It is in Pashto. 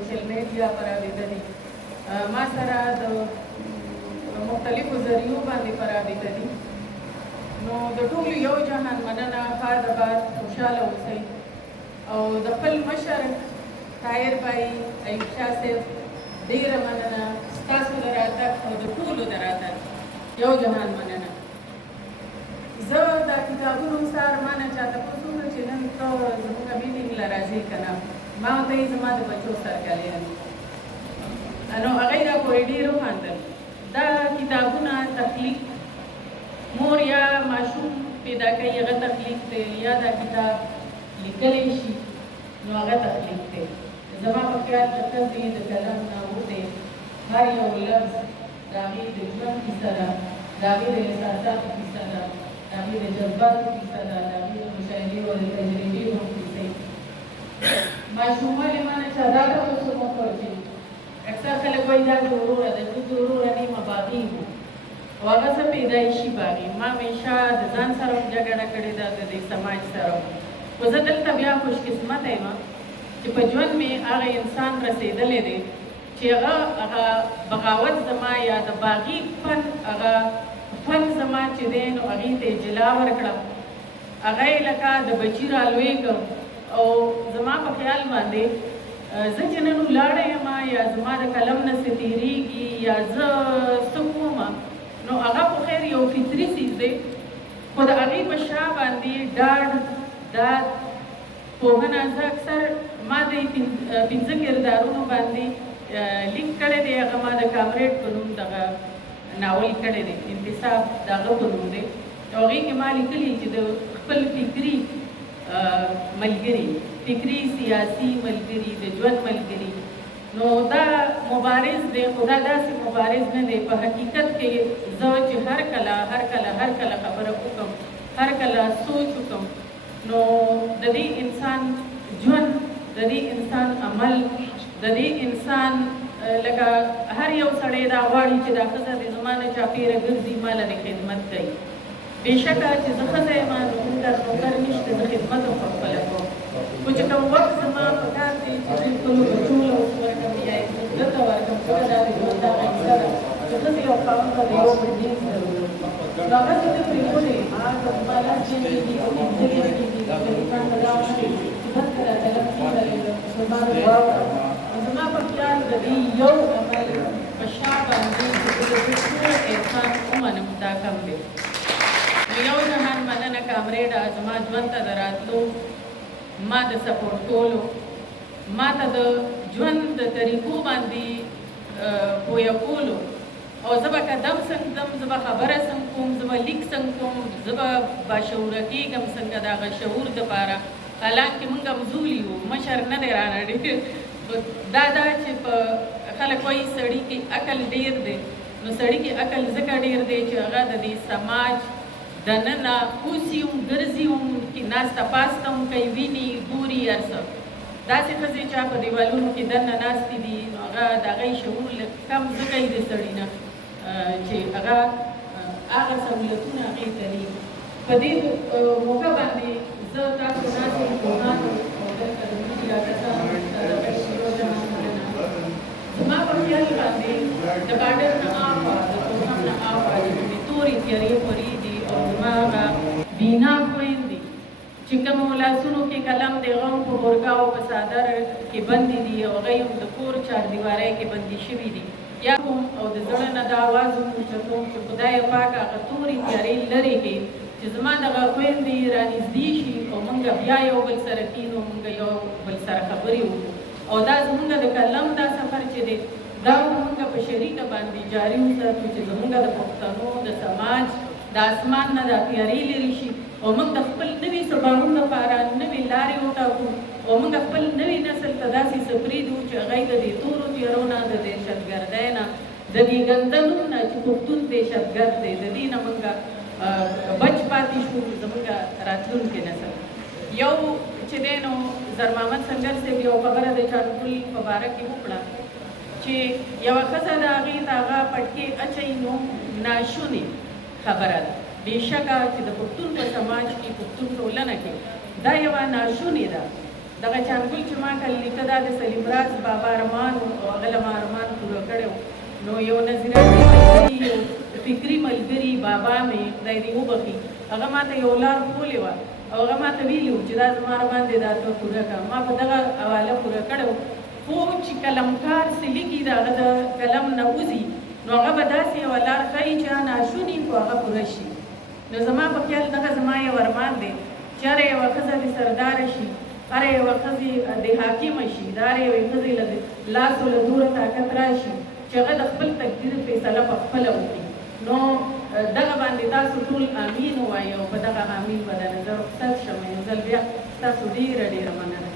سوشل میډیا په رابطه دي ما سره د مختلفو ذریعو باندې په رابطه دي نو د ټولو یو جهان مننه ښاد آباد خوشحاله اوسئ او د خپل مشر طاهر بھائی ایوب شاه صاحب ډېره مننه ستاسو د راتګ او د ټولو د راتګ یو جهان مننه زه دا کتابونو سار ما نه چاته پوښتنه وکړه چې نن ته زموږ میټینګ له راځې که نه ما ورته ویل زما د بچو سرګالیان نو هغوی راپورې ډېر وخندل دا کتابونه تخلیق مور یا ماشوم پیدا کوي هغه تخلیق دی یا دا کتاب لیکلی شي نو هغه تخلیق دی زما په خیال د ښځې د قلم نه وتې هر یو لفظ د هغې د ژوند کیسه ده د هغې د احساساتو کیسه ده د هغې د جذباتو کیسه ده د هغې د مشاهدې او د تجربې هم کیسې ماشوم ولې ما نه چا دا تپوس وکړ چې اکثر خلک وایي دا د وروره ده زه د وروره نه یم باغي وو او هغه څه پیدایشي باغي ما همیشه د ځان سره هم جګړه کړې ده د دې سماج سره خو زه دلته بیا خوشقسمته یم چې په ژوند مې هغه انسان رسېدلی دی چې هغه بغاوت زما یا د باغي فن هغه فن زما چې دی نو هغې ته اجلا ورکړه هغه یې لکه د بچي رالوی کړ او زما په خیال باندې زه چې نن ولاړه یم یا زما د قلم نه څه تېرېږي یا زه څه کوم نو هغه خو خیر یو فطري څیز دی خو د هغې په شا باندې ډاډ داد پوهنه زه اکثر ما د پنځه کردارونو باندې لیک کړی دی هغه ما د کامریډ په نوم دغه ناول کړی دی انتصاب د هغه په نوم دی او هغې کې ما لیکلي چې د خپل فکري ملګري فکري سیاسي ملګري د ژوند ملګري نو دا مبارز دی خو دا داسې مبارز نه دی په حقیقت کې زه چې هر کله خبره وکړم هر کله سوچ وکړم نو د دې انسان ژوند د دې انسان عمل د دې انسان لکه هر یو سړی دا غواړي چې دا ښځه د زما نه چاپېره ګرځي ما له خدمت کوي بېشکه چې زه ښځه یم نو نوکر نشته زه خدمت هم پخپله کوم خو چې کوم وخت زما په کار دی چې زه خپلو بچو له اوس ورکړم یا یې ده ته ورکړم ځکه دا د ژوند هغه حصه ده چې ښځې او خاوند ته د یو بل ډېر ضرورت نو هغه څه ته پرېښودې هغه زما لاس جنګېږي او پنځه کېږي د انسان په دا ونه کوي چې هلته را طلب کېدلی د مسلمانو واوره زما په خیال د دې یو عمل په شا باندې چې د ټول انسان ومنم دا کم دی نو یو جهان مننه کامریډه زما ژوند ته د راتلو ما د سپورټ کولو ما ته د ژوند د طریقو باندې پویه کولو او زه به قدم څنګه دم زه به خبره څنګه کوم زه به لیک څنګه کوم زه به باشعوره کېږم څنګه د هغه شعور دپاره حالانکې موږ همزولي وو مشر نه دی رانه ډېر دا چې په خلک وایي سړي کې عقل ډېر دی نو سړي کې عقل ځکه ډېر دی چې هغه د دې سماج دننه اوسي هم ګرځي هم کې ناسته پاسته هم کوي ویني ګوري هر څه داسې ښځې چې په دیوالونو کې دننه ناستې دي نو هغه د هغې شعور لږ کم ځکه یې د سړي نه چې هغه سهولتونه هغې ته دي په دې موقع باندې زه تاسو ناستې پوهانو او دلته د میډیا کسانو زما په خیال باندې د باډر نه آخوا د کوهام نه آخوا چې کومې تورې تیارې خورې دي او زما هغه بینا خویندې چې کومو لاسونو کې قلم د غم په غورګا او په څادر کې بندې دي او هغوی هم د کور چاردیوارۍ کې بندي شوي دي یا کوم او د زړه نه دا اواز هم اوچتوم چې خدای پاک هغه تورې تیارې لرې کړي چې زما دغه خویندې رانږدې شي او موږ بیا یو بل سره کینو موږ یو بل سره خبرې وکړو او دا زموږ د قلم دا سفر چې دی دا موږ په شریکه باندې جاري وساتو چې زموږ د پښتنو د سماج د اسمان نه دا تیارې لرې شي او موږ د خپل نوي سباوون لپاره نوې لارې وټاکو او موږ خپل نوي نسل ته داسې څه پرېږدو چې هغوی د دې تورو تیارو نه د دهشتګردۍ نه د دې ګندنو نه چې پښتون دهشتګرد دی د دې نه موږ بچ پاتې شو زموږ راتلونکی نسل یو چې دی نو زر محمد سنگر صاحب یو خبره د چانګل په باره کې وکړه چې یوه ښځه د هغې ته هغه پټکې اچوي نو ناشونې خبره ده بېشکه چې د پښتون په سماج کې پښتون ټولنه کې دا یوه ناشونې ده دغه چانګل چې ما کله لیکه دا د سلیم راز بابا ارمان او هغه له ما ارمان پوره کړی و. نو یو نظریاتي ملګري یو فکري ملګري بابا مې خدای دې وبخي هغه ما ته یو لار ښولې وه او هغه ما ته ویلي وو چې دا زما ارمان دی دا ته پوره کړه. ما په دغه حواله پوره کړی و. خو چې قلمکار څه لیکي د هغه د قلم نه وځي نو هغه به داسې یوه لار ښایي چې ناشوني خو هغه پوره شي. نو زما په خیال دغه زما یو ارمان دی چې هره یوه ښځه دې سرداره شي، هره یوه ښځې د حاکمه شي، د هرې یوې ښځې له لاسو له دوره طاقت راشي چې هغه د خپل تقدیر فیصله په خپله وکړي. نو دغه باندې تاسو ټول امین ووایئ او په دغه امین به د نظر رخصت شم. یو ځل بیا ستاسو ډېره ډېره مننه.